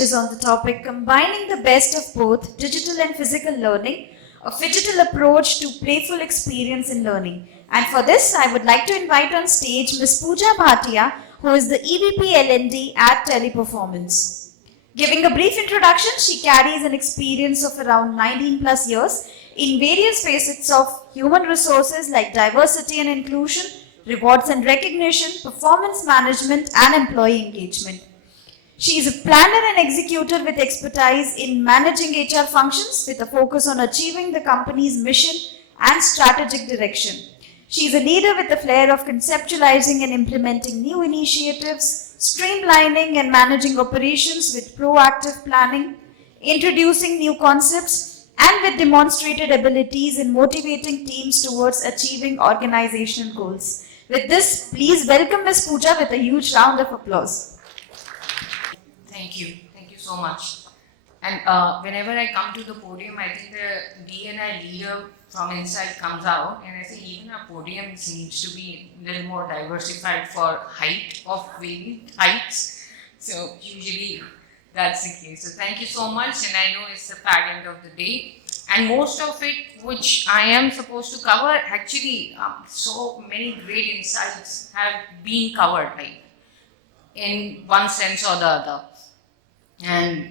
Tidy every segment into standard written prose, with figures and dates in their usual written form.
is on the topic combining the best of both digital and physical learning, a Phygital Approach to Playful Experience in Learning. And for this, I would like to invite on stage Ms. Puja Bhatia, who is the EVP L&D at Teleperformance. Giving a brief introduction, she carries an experience of around 19 plus years in various facets of human resources like diversity and inclusion, rewards and recognition, performance management, and employee engagement. She is a planner and executor with expertise in managing HR functions with a focus on achieving the company's mission and strategic direction. She is a leader with a flair of conceptualizing and implementing new initiatives, streamlining and managing operations with proactive planning, introducing new concepts, and with demonstrated abilities in motivating teams towards achieving organizational goals. With this, please welcome Ms. Puja with a huge round of applause. Thank you so much. And whenever I come to the podium, I think the D&I leader from inside comes out, and I say even our podiums needs to be a little more diversified for height of varied heights. So usually that's the case. So thank you so much, and I know it's the fag end of the day. And most of it, which I am supposed to cover, actually so many great insights have been covered, like in one sense or the other.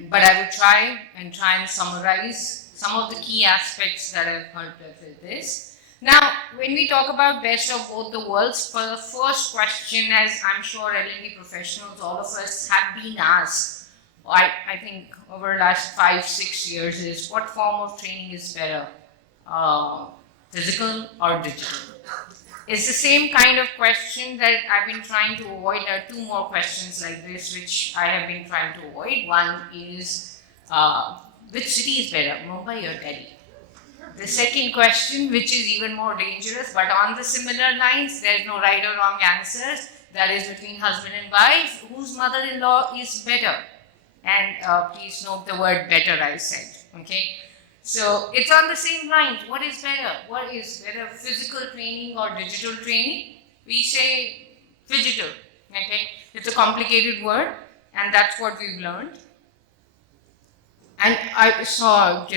But I will try and summarize some of the key aspects that I've heard of this. Now, when we talk about best of both the worlds, for the first question, as I'm sure L&D professionals, all of us have been asked, I think over the last 5-6 years, is what form of training is better, physical or digital? It's the same kind of question that I've been trying to avoid. There are two more questions like this which I have been trying to avoid. One is, which city is better, Mumbai or Delhi? The second question, which is even more dangerous, but on the similar lines, there's no right or wrong answers. That is between husband and wife, whose mother-in-law is better? And please note the word better I said, okay? So it's on the same lines. What is better? What is better, physical training or digital training? We say phygital, okay? It's a complicated word, and that's what we've learned. And I saw,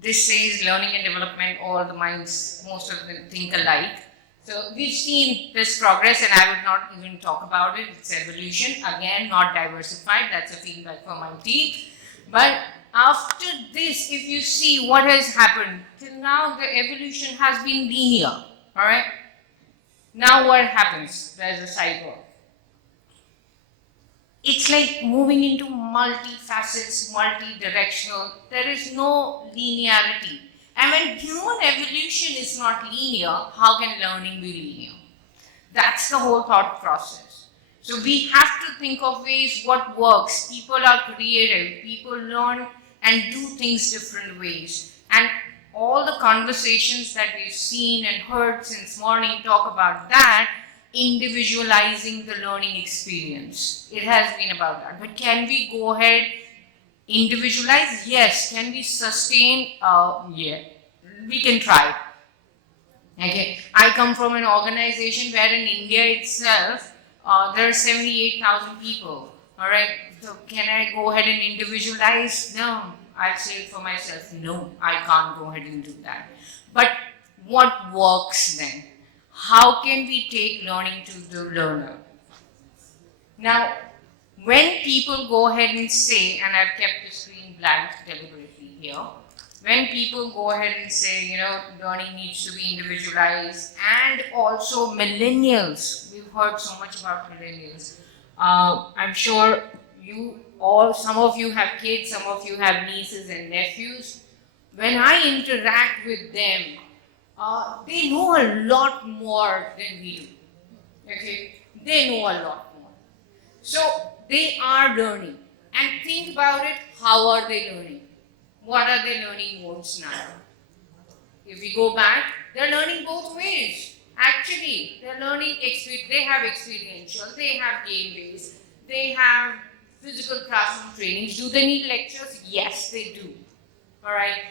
this says learning and development, all the minds, most of them think alike. So we've seen this progress, and I would not even talk about it. It's evolution. Again, not diversified. That's a feedback from my team. But after this, if you see what has happened, till now the evolution has been linear, all right? Now what happens? There's a cycle. It's like moving into multi-facets, multi-directional. There is no linearity. And when human evolution is not linear, how can learning be linear? That's the whole thought process. So we have to think of ways what works. People are creative. People learn and do things different ways. And all the conversations that we've seen and heard since morning talk about that, individualizing the learning experience. It has been about that. But can we go ahead, individualize? Yes. Can we sustain? Yeah. We can try. Okay. I come from an organization where in India itself, there are 78,000 people. All right. So can I go ahead and individualize? No. I'll say it for myself. No, I can't go ahead and do that. But what works then? How can we take learning to the learner? Now, when people go ahead and say, and I've kept the screen blank deliberately here, when people go ahead and say, learning needs to be individualized, and also millennials, we've heard so much about millennials. I'm sure some of you have kids, some of you have nieces and nephews. When I interact with them, they know a lot more than we do. Okay? They know a lot more. So they are learning. And think about it, how are they learning? What are their learning modes now? If we go back, they're learning both ways. Actually, they're learning, they have experiential, they have game-based, they have physical classroom trainings. Do they need lectures? Yes, they do. All right.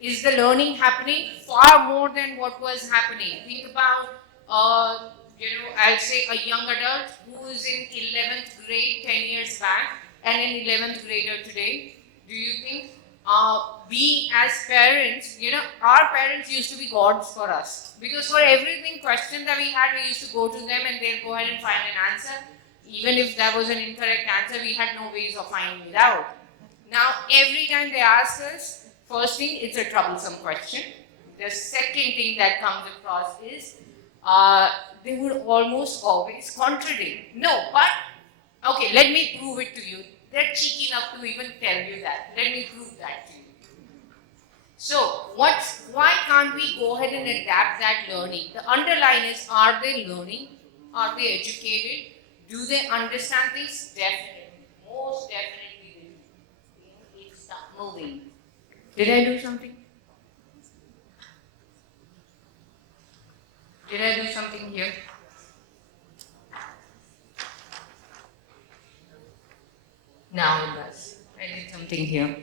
Is the learning happening? Far more than what was happening. Think about, I'll say a young adult who is in 11th grade 10 years back and an 11th grader today, do you think we as parents, our parents used to be gods for us, because for everything question that we had, we used to go to them and they'll go ahead and find an answer. Even if that was an incorrect answer, we had no ways of finding it out. Now, every time they ask us, first thing, it's a troublesome question. The second thing that comes across is they would almost always contradict. No, but okay, let me prove it to you. They're cheeky enough to even tell you that. Let me prove that to you. So, why can't we go ahead and adapt that learning? The underline is, are they learning? Are they educated? Do they understand this? Definitely. Most definitely they do. It's not moving. Did I do something? Did I do something here? Now it does. I did something here.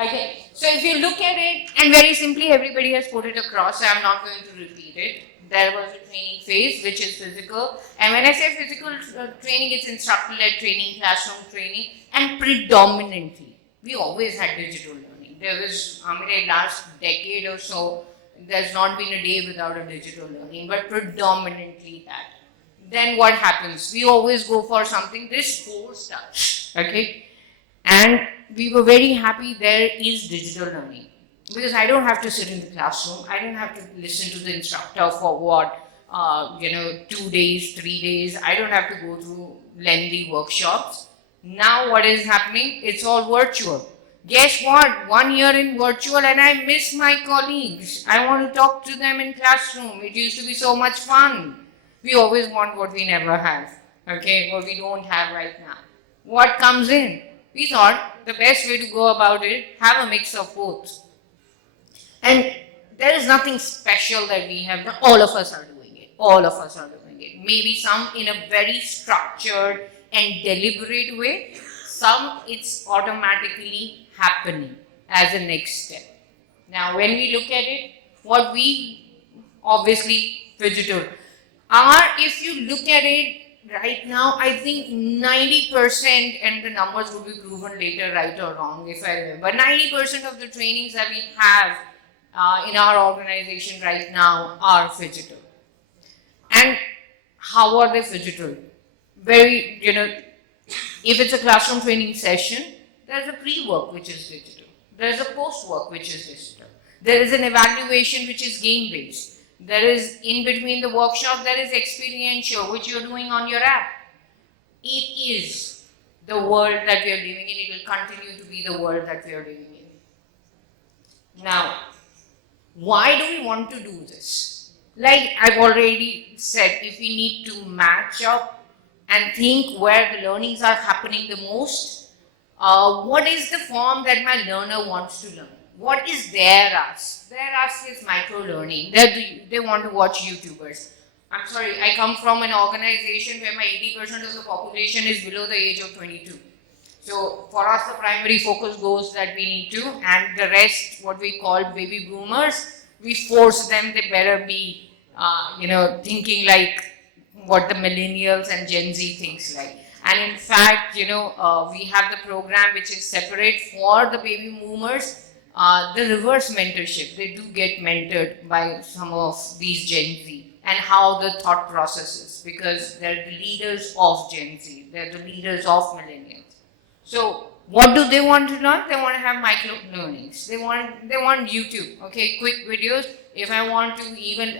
Okay, so if you look at it, and very simply everybody has put it across, so I'm not going to repeat it. There was a training phase which is physical, and when I say physical training, it's instructor-led training, classroom training, and predominantly, we always had digital learning. There was, last decade or so, there's not been a day without a digital learning, but predominantly that. Then what happens? We always go for something, this forced us, okay? And we were very happy there is digital learning, because I don't have to sit in the classroom. I don't have to listen to the instructor for what, 2 days, 3 days. I don't have to go through lengthy workshops. Now what is happening? It's all virtual. Guess what? 1 year in virtual and I miss my colleagues. I want to talk to them in classroom. It used to be so much fun. We always want what we never have, okay, what we don't have right now. What comes in? We thought the best way to go about it, have a mix of both. And there is nothing special that we have done. All of us are doing it. All of us are doing it. Maybe some in a very structured and deliberate way. Some it's automatically happening as a next step. Now, when we look at it, what we obviously Phygital are, if you look at it right now, I think 90%, and the numbers will be proven later, right or wrong, if I remember, 90% of the trainings that we have in our organization right now are Phygital. And how are they Phygital? Very, if it's a classroom training session, there's a pre-work which is digital. There's a post-work which is digital. There is an evaluation which is game-based. There is, in between the workshop, there is experiential, which you're doing on your app. It is the world that we are living in. It will continue to be the world that we are living in. Now, why do we want to do this? Like I've already said, if we need to match up and think where the learnings are happening the most, what is the form that my learner wants to learn? What is their ask? Their ask is micro-learning. They want to watch YouTubers. I'm sorry, I come from an organization where my 80% of the population is below the age of 22. So for us, the primary focus goes that we need to, and the rest, what we call baby boomers, we force them, they better be, thinking like what the millennials and Gen Z thinks like. And in fact, we have the program which is separate for the baby boomers. The reverse mentorship, they do get mentored by some of these Gen Z and how the thought process is, because they're the leaders of Gen Z, they're the leaders of millennials. So what do they want to learn? They want to have micro learnings. They want YouTube, okay, quick videos. If I want to even,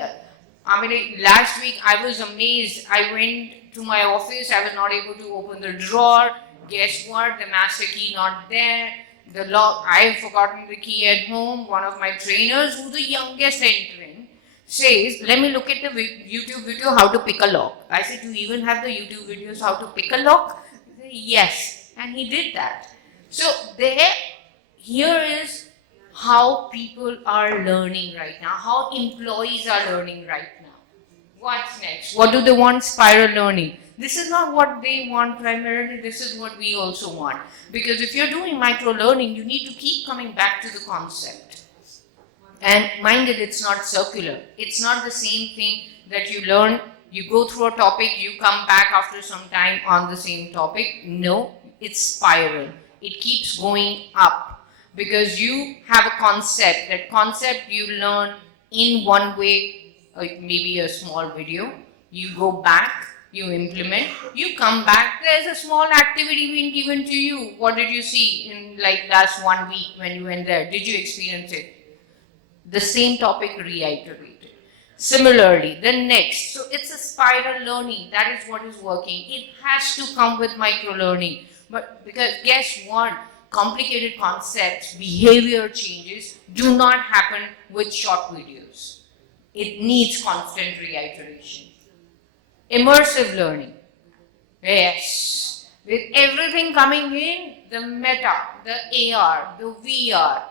last week I was amazed. I went to my office, I was not able to open the drawer. Guess what? The master key not there. The lock, I have forgotten the key at home. One of my trainers, who's the youngest entrant, says, let me look at the YouTube video how to pick a lock. I said, do you even have the YouTube videos how to pick a lock? He said, yes. And he did that. So here is how people are learning right now, how employees are learning right now. What's next? What do they want? Spiral learning. This is not what they want primarily, this is what we also want. Because if you're doing micro learning, you need to keep coming back to the concept. And mind it, it's not circular. It's not the same thing that you learn, you go through a topic, you come back after some time on the same topic. No, It's spiral. It keeps going up because you have a concept. That concept you learn in one way, maybe a small video. You go back, you implement, you come back, there's a small activity being given to you. What did you see in like last 1 week when you went there? Did you experience it? The same topic reiterated. Similarly, the next. So it's a spiral learning. That is what is working. It has to come with micro learning. But because guess what? Complicated concepts, behavior changes do not happen with short videos. It needs constant reiteration. Immersive learning. Yes. With everything coming in, the meta, the AR, the VR,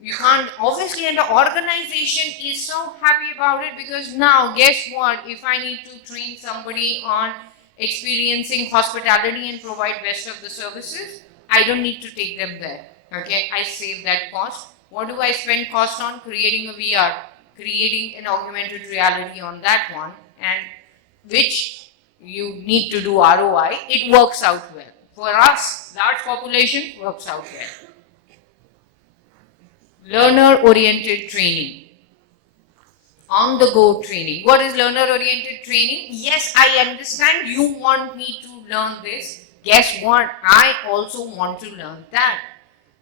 you can't, obviously, and the organization is so happy about it because now, guess what? If I need to train somebody on experiencing hospitality and provide best of the services, I don't need to take them there. Okay, I save that cost. What do I spend cost on? Creating a VR, creating an augmented reality on that one, and which you need to do ROI, it works out well. For us, large population, works out well. Learner-oriented training. On-the-go training. What is learner-oriented training? Yes, I understand you want me to learn this. Guess what? I also want to learn that.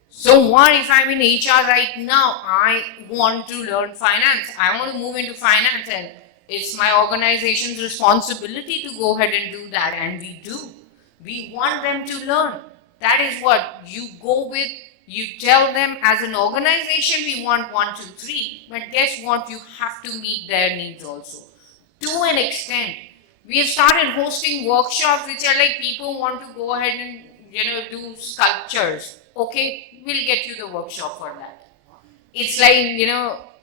So what if I'm in HR right now? I want to learn finance. I want to move into finance and it's my organization's responsibility to go ahead and do that, and we do. We want them to learn. That is what you go with. You tell them as an organization we want 1, 2, 3, but guess what? You have to meet their needs also. To an extent, we have started hosting workshops which are like people want to go ahead and do sculptures. Okay, we'll get you the workshop for that. It's like,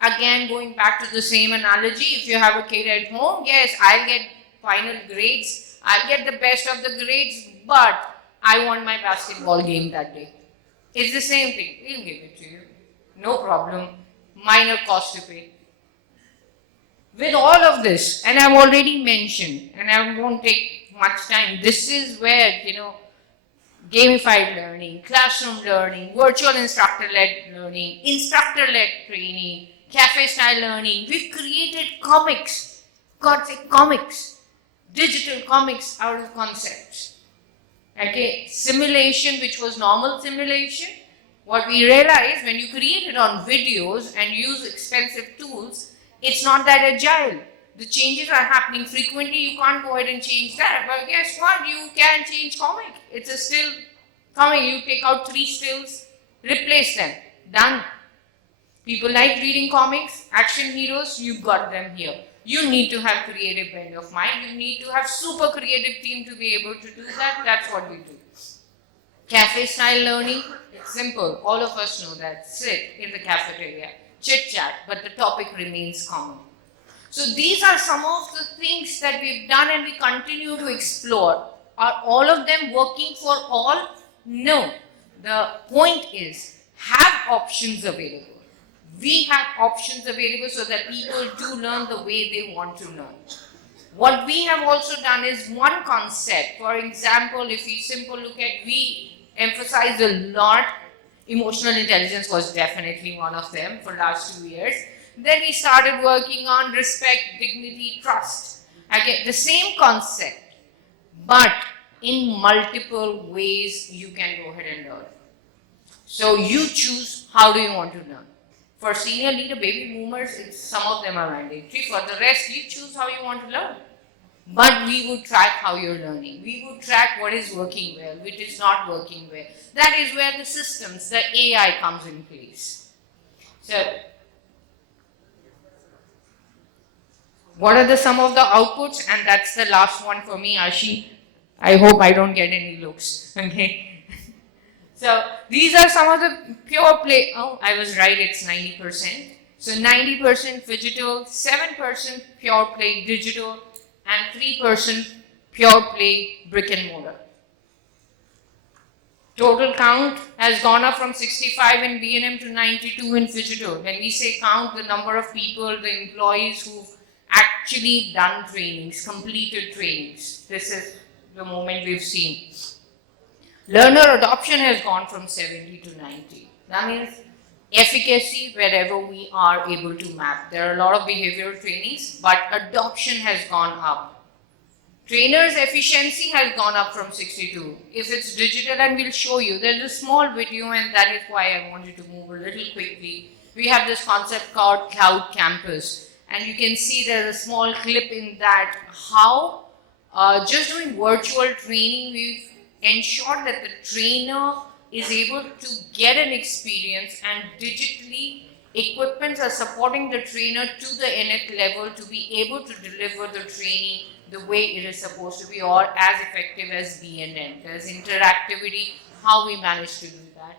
again going back to the same analogy, if you have a kid at home, yes, I'll get final grades, I'll get the best of the grades, but I want my basketball game that day. It's the same thing. We'll give it to you. No problem. Minor cost to pay. With all of this, and I've already mentioned, and I won't take much time, this is where, gamified learning, classroom learning, virtual instructor-led learning, instructor-led training, cafe-style learning. We've created comics. God say comics. Digital comics out of concepts. Okay, simulation, which was normal simulation, what we realized when you create it on videos and use expensive tools, it's not that agile. The changes are happening frequently, you can't go ahead and change that. But guess what? You can change comic. It's a still coming. You take out 3 stills, replace them. Done. People like reading comics, action heroes, you've got them here. You need to have creative bend of mind. You need to have super creative team to be able to do that. That's what we do. Cafe style learning, it's simple. All of us know that. Sit in the cafeteria, chit chat, but the topic remains common. So these are some of the things that we've done and we continue to explore. Are all of them working for all? No. The point is, have options available. We have options available so that people do learn the way they want to learn. What we have also done is one concept. For example, if you simply look at, we emphasize a lot, emotional intelligence was definitely one of them for the last 2 years. Then we started working on respect, dignity, trust. Again, the same concept, but in multiple ways you can go ahead and learn. So you choose how do you want to learn. For senior leader, baby boomers, some of them are mandatory. For the rest, you choose how you want to learn. But we would track how you're learning. We would track what is working well, which is not working well. That is where the systems, the AI comes in place. So, what are some of the outputs? And that's the last one for me, Ashi. I hope I don't get any looks. Okay. So these are some of the pure play. Oh, I was right, it's 90%. So 90% phygital, 7% pure play digital, and 3% pure play brick and mortar. Total count has gone up from 65 in B&M to 92 in phygital. When we say count, the number of people, the employees who've actually done trainings, completed trainings. This is the moment we've seen. Learner adoption has gone from 70 to 90. That means efficacy wherever we are able to map. There are a lot of behavioral trainings, but adoption has gone up. Trainers' efficiency has gone up from 62. If it's digital, and we'll show you, there's a small video, and that is why I wanted to move a little quickly. We have this concept called Cloud Campus, and you can see there's a small clip in that how just doing virtual training, we've ensured that the trainer is able to get an experience, and digitally equipments are supporting the trainer to the nth level to be able to deliver the training the way it is supposed to be, or as effective as B&M. There's interactivity, how we managed to do that.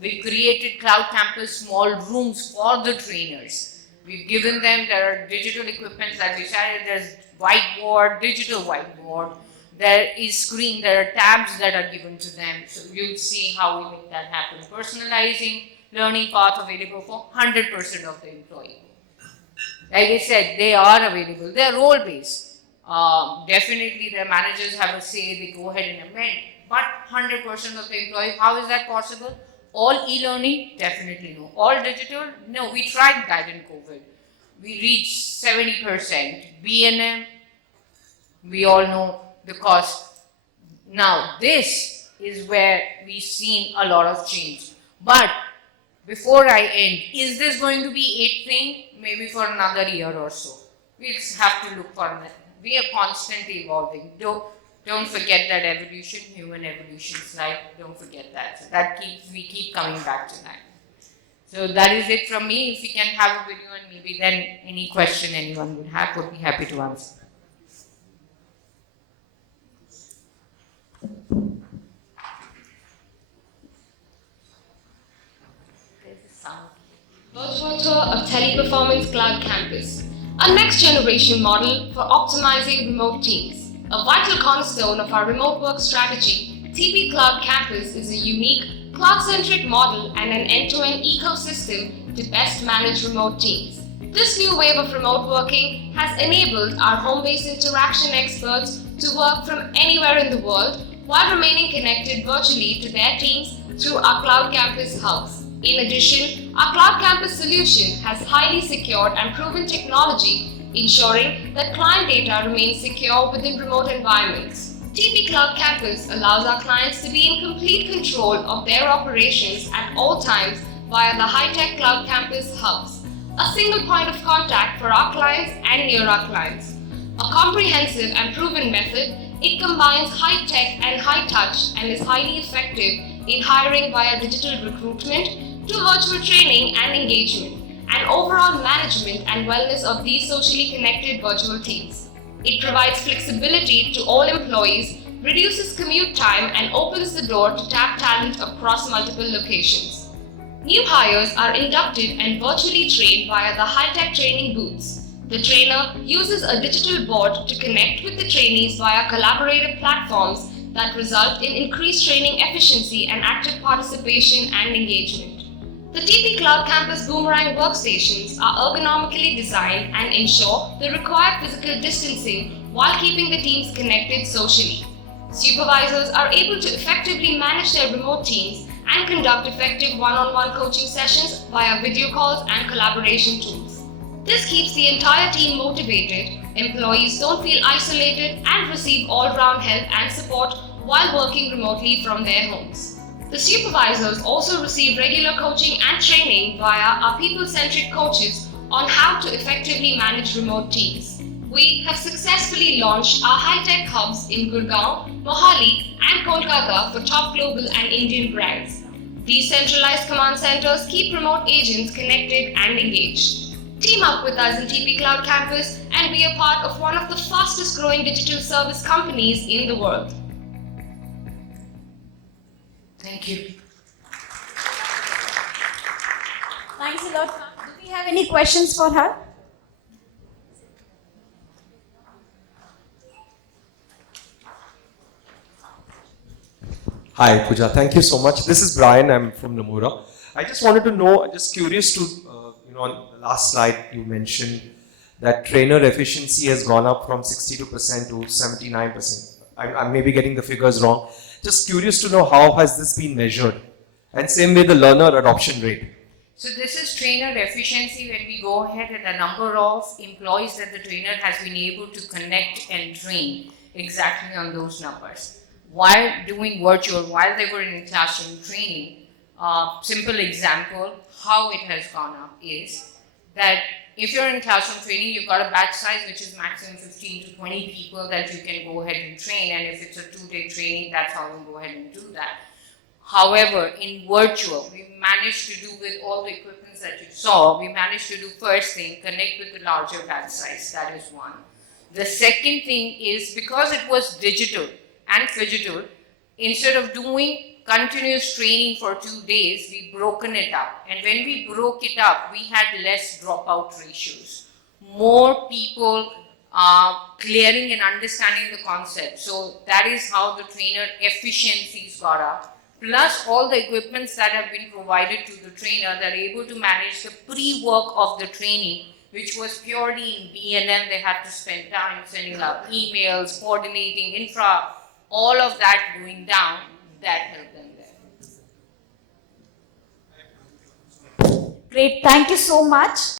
We created Cloud Campus small rooms for the trainers. We've given them, there are digital equipments that we started, there's whiteboard, digital whiteboard, there is screen, there are tabs that are given to them. So you'll see how we make that happen. Personalizing learning path available for 100% of the employee. Like I said, they are available, they're role-based. Definitely their managers have a say, they go ahead and amend, but 100% of the employees, how is that possible? All e-learning? Definitely no. All digital? No, we tried that in COVID. We reached 70%. B&M, we all know the cost. Now this is where we've seen a lot of change. But before I end, is this going to be 8 thing? Maybe for another year or so. We'll have to look for that. We are constantly evolving. Don't forget that evolution, human evolution slide. Don't forget that. So that we keep coming back to that. So that is it from me. If we can have a video and maybe then any question anyone would have, would be happy to answer. There's a sound. Stillwater of Teleperformance Cloud Campus, a next-generation model for optimizing remote teams. A vital cornerstone of our remote work strategy, TP Cloud Campus is a unique, cloud-centric model and an end-to-end ecosystem to best manage remote teams. This new wave of remote working has enabled our home-based interaction experts to work from anywhere in the world while remaining connected virtually to their teams through our Cloud Campus hubs. In addition, our Cloud Campus solution has highly secured and proven technology, ensuring that client data remains secure within remote environments. TP Cloud Campus allows our clients to be in complete control of their operations at all times via the high-tech Cloud Campus hubs, a single point of contact for our clients and near our clients. A comprehensive and proven method, it combines high-tech and high-touch and is highly effective in hiring via digital recruitment to virtual training and engagement, and overall management and wellness of these socially connected virtual teams. It provides flexibility to all employees, reduces commute time, and opens the door to tap talent across multiple locations. New hires are inducted and virtually trained via the high-tech training booths. The trainer uses a digital board to connect with the trainees via collaborative platforms that result in increased training efficiency and active participation and engagement. The TP Cloud Campus Boomerang workstations are ergonomically designed and ensure the required physical distancing while keeping the teams connected socially. Supervisors are able to effectively manage their remote teams and conduct effective one-on-one coaching sessions via video calls and collaboration tools. This keeps the entire team motivated, employees don't feel isolated, and receive all-round help and support while working remotely from their homes. The supervisors also receive regular coaching and training via our people-centric coaches on how to effectively manage remote teams. We have successfully launched our high-tech hubs in Gurgaon, Mohali, and Kolkata for top global and Indian brands. These centralized command centers keep remote agents connected and engaged. Team up with us in TP Cloud Campus and be a part of one of the fastest growing digital service companies in the world. Thank you. Thanks a lot. Do we have any questions for her? Hi, Puja. Thank you so much. This is Brian. I'm from Nomura. I just wanted to know, just curious to, on the last slide you mentioned that trainer efficiency has gone up from 62% to 79%. I may be getting the figures wrong. Just curious to know how has this been measured? And same way the learner adoption rate. So this is trainer efficiency when we go ahead and the number of employees that the trainer has been able to connect and train exactly on those numbers. While doing virtual, while they were in classroom training, simple example, how it has gone up is that if you're in classroom training, you've got a batch size which is maximum 15 to 20 people that you can go ahead and train, and if it's a 2-day training, that's how you go ahead and do that. However, in virtual, we managed to do with all the equipment that you saw, we managed to do first thing, connect with the larger batch size, that is one. The second thing is because it was digital and phygital, instead of doing continuous training for 2 days, we broken it up. And when we broke it up, we had less dropout ratios. More people clearing and understanding the concept. So that is how the trainer efficiencies got up. Plus all the equipments that have been provided to the trainer, they're able to manage the pre-work of the training, which was purely in B&M. They had to spend time sending out emails, coordinating infra, all of that going down, that helped them there. Great, thank you so much.